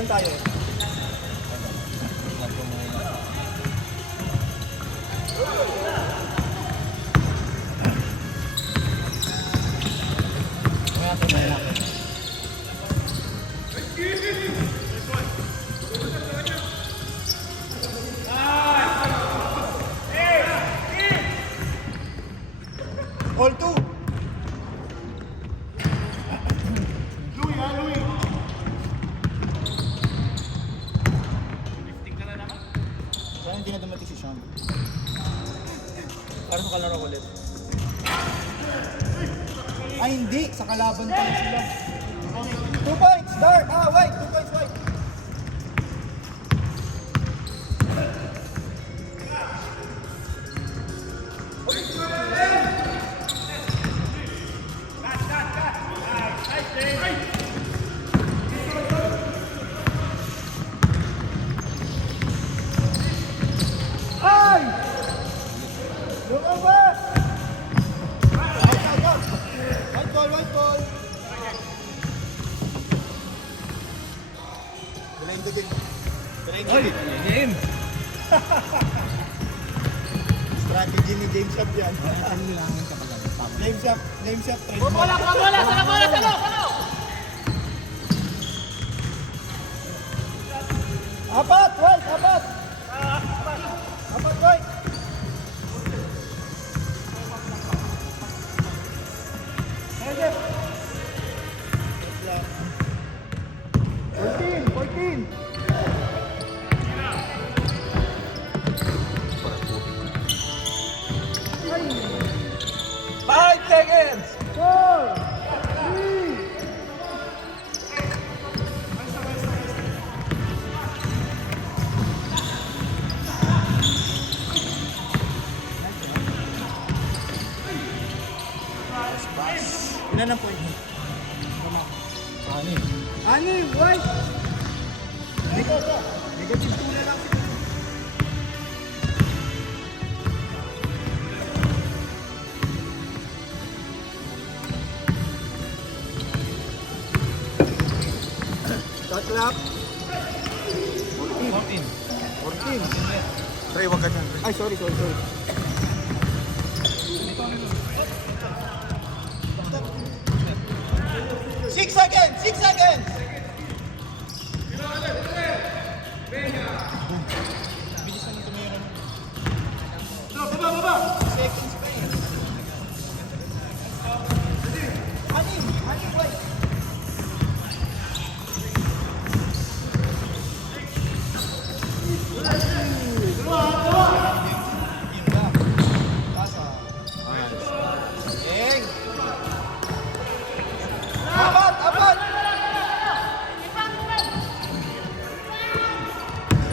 Ilan tayo? All two. Sana hindi na dumating si Sean. Para sa kalaro ulit. Ay hindi, sa kalaban pa lang sila. 2 points, Dark! Ah, wait! 2 points, wait! Ay! Lumabas! Out! White ball, white ball! Blind the game. Blind the game. Strategy ni James Shop yan. James Shop. Bola! Salo! Apat, white! Apat, white! Pwede. 14. 5 seconds! 4, 3. Ilan ang point mo? Anim, white! Negative 2 na lang. Shot clock. 14. Try, wag ka dyan. Ay, sorry. 6 seconds! 6 seconds! Bilisan nito mayroon. Baba! Seconds pa eh. Anim, white. Apat!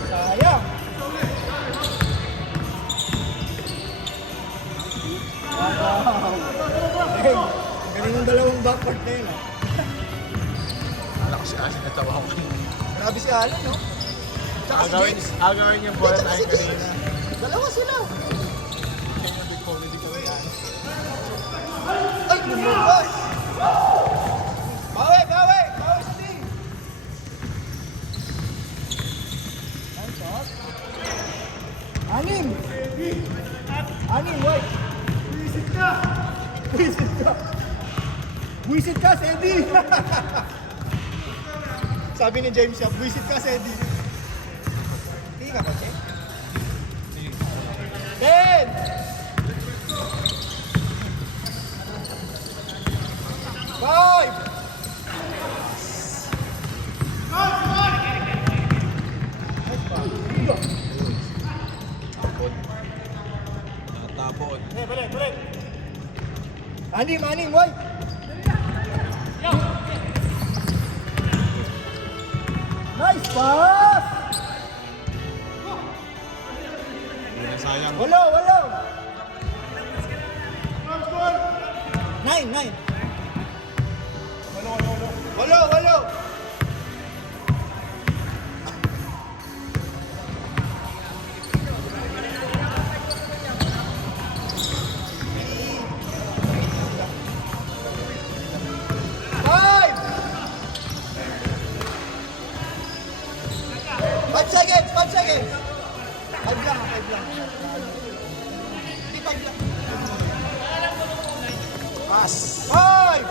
Sayang! Wow! Galing yung dalawang backcourt na yun. Wala kasi asin na tawa ko. Grabe si Alan, no? Tsaka si James. Agawin yung bola Tsaka tayo si kanina. James. Dalawa sila. Ay, lumabas! Bawi sa team! Nice shot. Anim, white. Buisit ka, Sedi! Sabi ni James Shop, buisit ka, Sedi. Hindi ka, Koche? 10! 5! Nakatapon. Balik! Anim, white! Nice pass! Hindi na sayang. Walo! 9! Walo! seconds. 5 lang, 5 lang. Hindi, 5 lang. Pass. 5,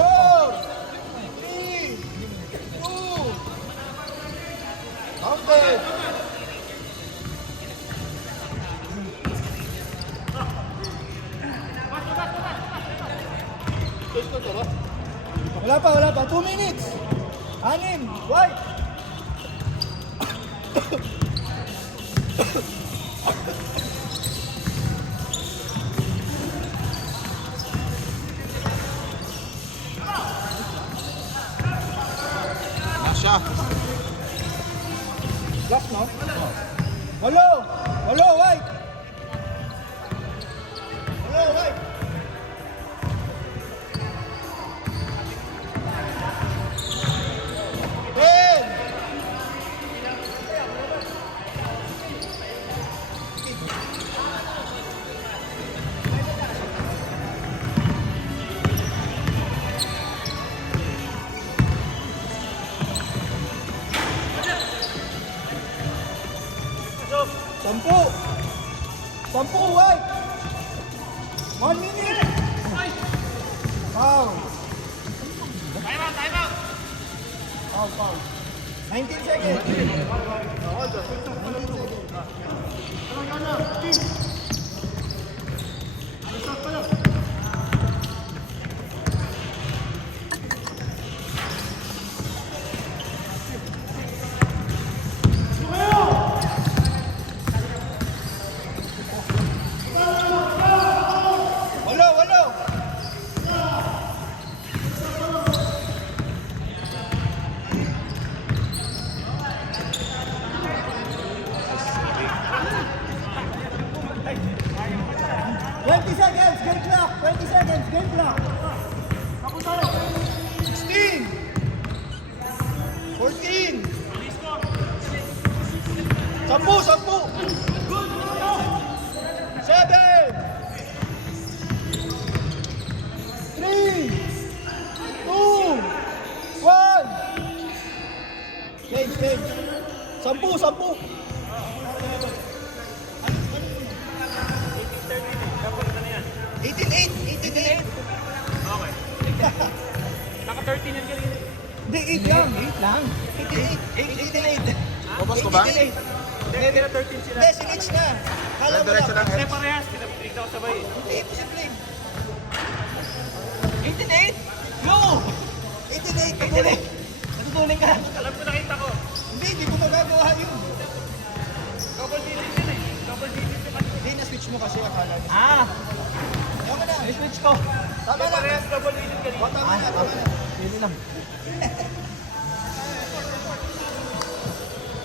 4, 3, 2, counted. Wala pa. 2 minutes. 6, white. Nasya. Last, no? Walo, white. Walo, white. Ten. Sampu, white. 1 minute. Foul. Foul. 19 seconds. 19 seconds. Walo. 20 seconds, game clock. 20 seconds, game clock. 16. 14. 10. 7. 3, 2, 1. Change. 10. 18. Okay. Naka 13 yan kanina. Hindi, 8 lang. 8. Tapos ko ba? 8. Hindi na 13 sila. Hindi, sinitch na. Kala mo Diretso lang. Kasi parehas, pinapigil ako sabay. Hindi, posible. 18-8! No! 88. Natutunan ka. Alam ko nakita ko. Hindi ko magagawa yun. Double digit yun eh. Double digit yun kasi. Hindi, na-switch mo kasi akala mo. Tama na. I-switch ko. Tama na. Parehas double digit kanina. Tama na. Pili lang.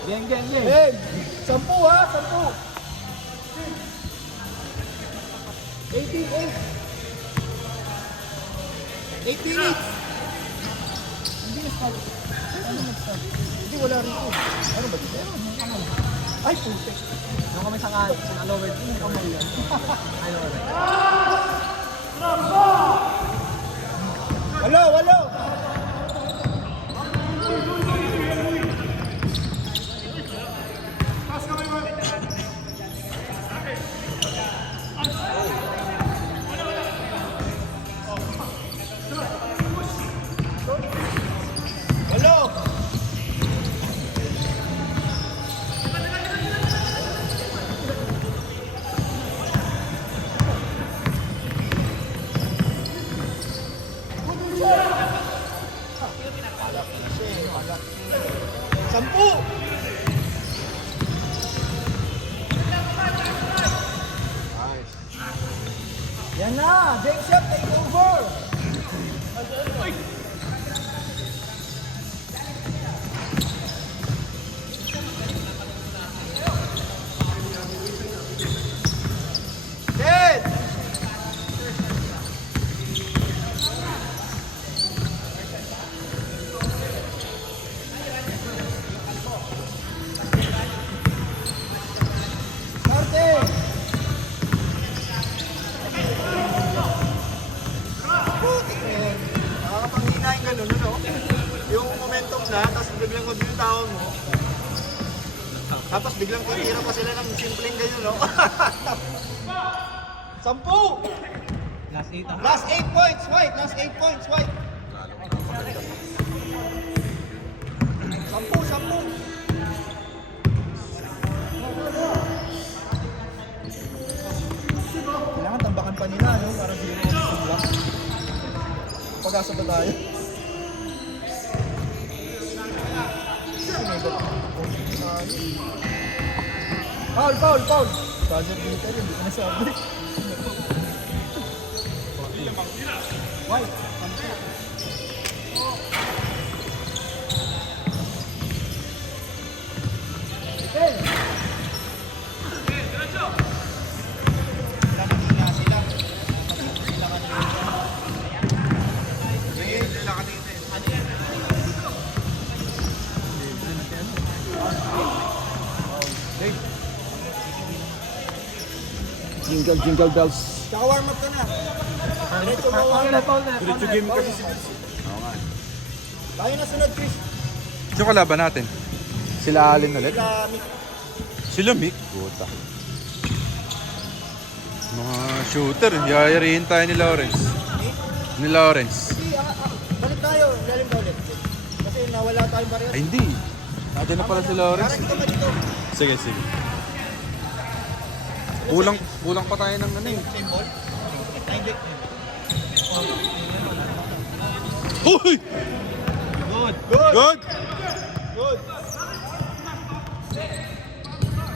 Gang. Ben, 10 ha, 10. 18. 8 minutes. Hindi na-stop. Ano nag-stop? Hindi, wala rin ito. Ano ba dito? Ay, putik. Nung kami sa lower team, kamay yan. Ano ba? Walo. Walo. Sampu. Yan na, Jake Shep, take over. Dead. Starte. Nakakapanghina yung ganun, ano? Yung momentum na, tapos biglang mag-down mo. Tapos biglang titira pa sila ng simpleng ganyan, no? 10! Last 8 ah. Last 8 points, White! Last 8 points, White! 10! Kailangan tambakan pa nila, no? Para hindi mo block. Pag-asa ba tayo? Foul, foul, foul! Buzzer beater yun, hindi ko nasabi. White, Jingle, jingle bells. Tsaka warm up ka na. Diretso mo warm up. diretso game kasi si tayo na sunod, Chris. Sino kalaban natin? Sila Allen ulit? Lamig. Sila Mick? Puta. Mga shooter, yayarihin tayo ni Lawrence. Ni Lawrence. Balik tayo, lalim ka ulit. Kasi nawala tayong parehas. Ay hindi. Nandiyan na pala si Lawrence. Parang dito ka dito. Sige, sige. Kulang pa tayo ng ano eh. Same ball? Ay, hindi. Uy! Good. Good. Good! Good.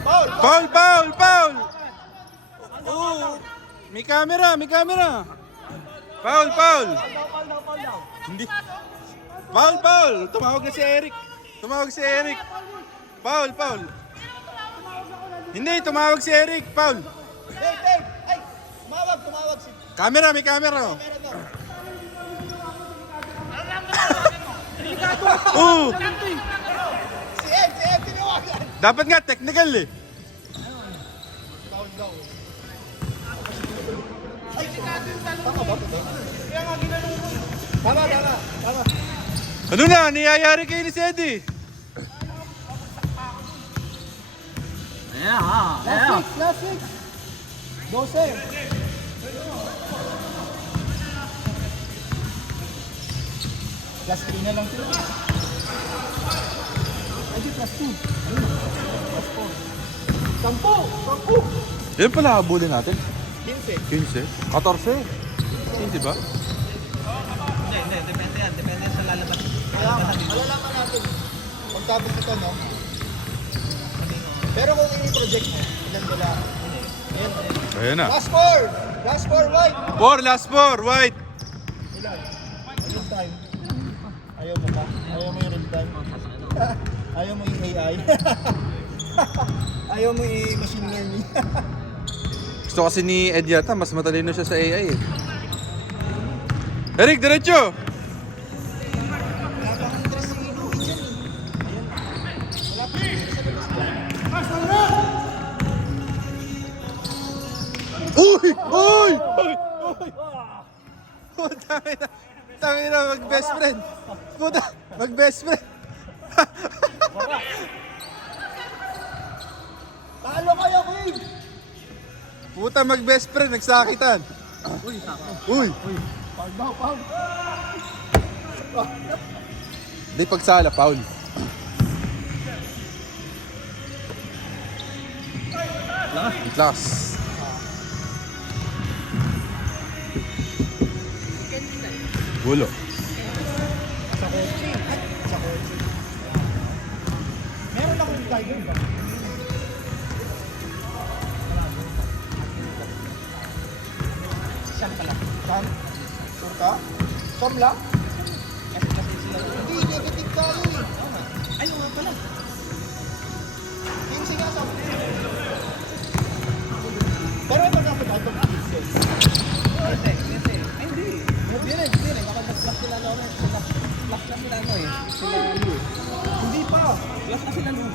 Foul. Foul, foul, foul! Oh! May camera, may camera! Foul, foul! Hindi. Foul, foul! Tumawag na si Eric. Tumawag si Eric. Foul, foul! Hindi, tumawag si Eric. Foul! Dave. Ay, tumawag si Camera, may camera. Meron daw. Oo! Si Ed, tinawagan. Dapat nga, technical eh. Foul daw. Ay, tama ba? Kaya nga ginanong mo. Tama. Ano na, niyayari kayo ni Sedi. Last six. 12. Plus 3 na lang sila. Ay, di, plus 2. Ayun, plus 4. 10! Yan pala habulin natin. 15. 15? 14? 15 ba? Hindi. Depende yan. Depende sa lalabas. Kaya nga, malalaman natin. Pagtapos ito, no? Pero kung i-project mo, ilan nila? Ayan. Ayan na. Last 4! Last 4, White! 4, last 4, white. Ilan? Real time. Ayaw mo pa? Ayaw mo yung real time? Ayaw mo yung AI? Ayaw mo yung machine learning? Gusto kasi ni Ed yata, mas matalino siya sa AI eh. Eric, diretso! Wala pa kang tres si Louie dyan eh. Ayan. Wala pa kang sa labas dyan. Uy! Uy! Uy! Puta na. Tangin na, mag-best friend. Puta, mag-best friend. Talo kayo, Queen! Puta, mag-best friend, nagsakitan. Uy, sako. Uy! Foul daw, foul! Hindi pagsala, Paul. Lakas. Gulo. Sa kotse. Ay, sa kotse. Meron akong tiger ba? Saan pala? Sam? Sure ka? Sam lang? Kasi sila. Hindi, negative tayo eh. Ay, nga pala. 15 nga, Sam. Pero ito dapat ito ang 15. Kasi. Ay, hindi. Hindi rin. Nakapag-plus sila Lawrence. Plus na sila ano eh. Sila Lou. Hindi pa. Plus na sila Lou.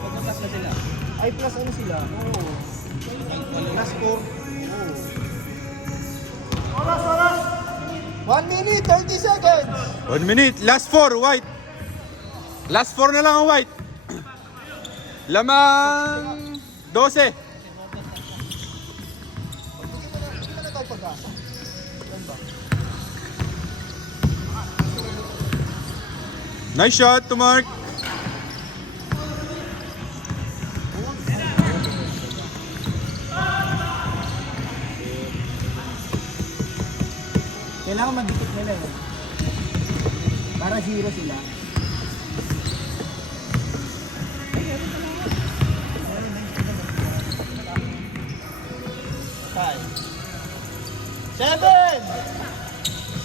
Pag-plus na sila. Ay, plus ano sila? Oo. Plus 4. Oo. Oras! 1 minute, 30 seconds! 1 minute. Last 4, white. Last 4 na lang ang white. Lamang 12. Hindi ka na tayo pag-asa. Yan ba? Nice shot to Mark. Kailangan magdikit nila eh. Para 0 sila. Five. 7.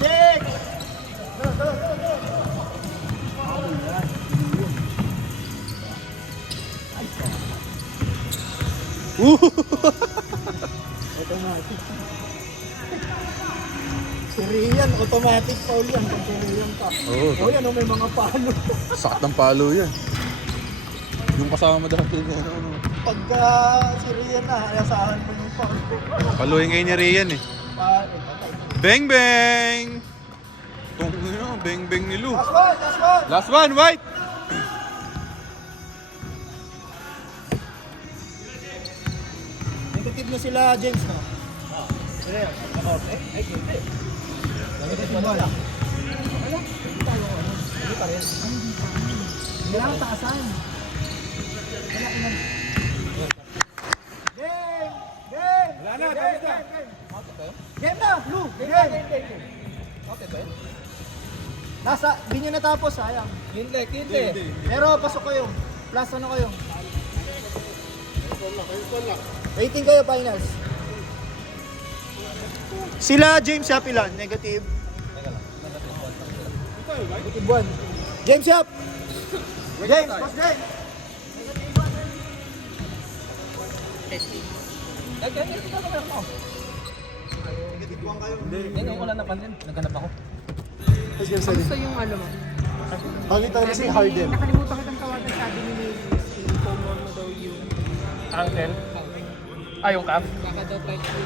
6. Automatic. Si Rian, automatic foul yan. Kung si Rian pa. Oo. O yan, may mga palo. Sakit ng palo yan. Yung kasama dati na ano. Pagka si Rian na, ayasahan mo yung foul. Paluin kayo ni Rian eh. Bang bang! Tong bang bang ni Lou. Last one, last one! Last one, white! Negative na sila, James, no? Rian, negative mo lang. Hindi pa rin. Kailangan taasan. Game! Game! Wala na, tapos na. Game na, Blue! Game! Okay ba yun? Nasa, di nyo natapos, sayang. Hindi. Pero pasok kayo. Plus ano kayo? Rating kayo, finals. Sila, James Yap ilan? Negative? Negative 1. James Yap! James, boss James! Hindi, wala napansin. Naghanap ako. Kamusta yung ano mo? Pakita na si Harden. Nakalimutan kitang tawagan, sabi ni Mavis, i-phone mo daw yung Uncle? Ah, yung cam? baka daw try ko sa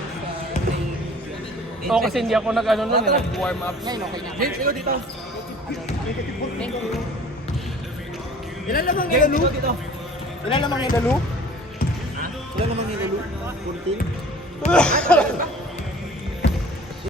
main. Oo, kasi hindi ako nag-ano nun, nag-warm up. Ngayon, okay na. James, ikaw dito. Thank you. Ilan lamang ni Lalu? Ilan lamang ni Lalu? Ilan lamang ni Lalu? 14?